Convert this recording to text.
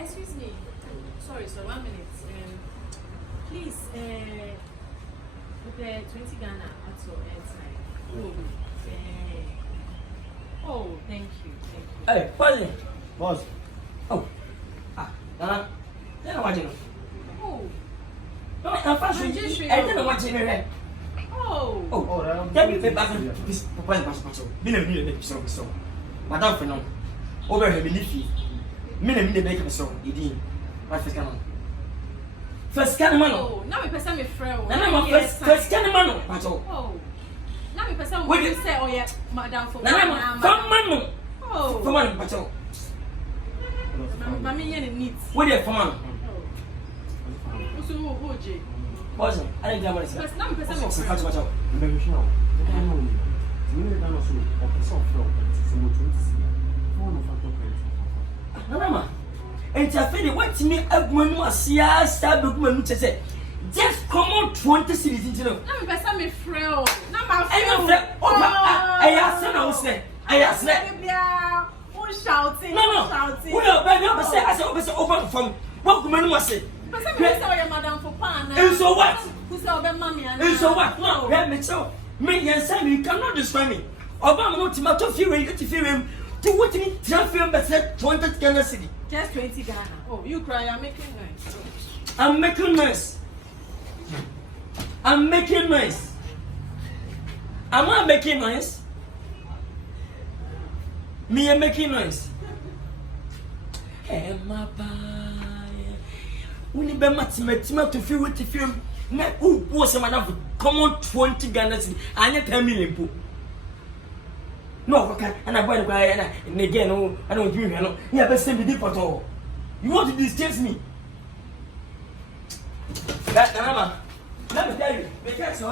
Excuse me. Sorry, 1 minute. Please, with the 20 Ghana at your airtime. Thank you. Hey, what's it? Boss. Oh. Then what you Oh. No, I'm fast. I didn't watch it. Oh. Tell me, back. This pass. Be so. Madam, for no. Over here, believe you. Me the baker so. Idi. What first can First can man. Oh, now we person me friend. Na first can man. Oh. Now we person we say oh yeah, madam for. Na from man. Oh. For man, pacho. Mami yen neat. Where the for man? So who J? Boss, I didn't get First now we person me Pacho, friend. pacho. Mbele shao. Ndio ni. Zingine tano sio. Opesa flow. Simo 20. Fono factor credit. Mama. Interfere what me agmanu asia star document say. Just come on 20 cities into them. Now we person me friend. Now my I know friend. I asked I say. I asked Shouting. No. Shouting. Who are baby? I say open from what woman must say. Person me say oh yeah, madam for pan. And so what? Who say obe mommy and. And so what? No, let me tell. Me yansa you cannot destroy me. Obama no tomato feel you to feel him. To what me transfer but 20 Ghana city. Just 20 Ghana. Oh, you cry, I'm making noise. I'm making noise. Am I making noise? Me am making noise. My boy. When you be mathematical to feel what you feel, na who was a man of common 20 Ghana city, and you 10 million. No, okay, and I buy and again, I don't give you. You have a same deep at all. You want to distance me? That, let me tell you, because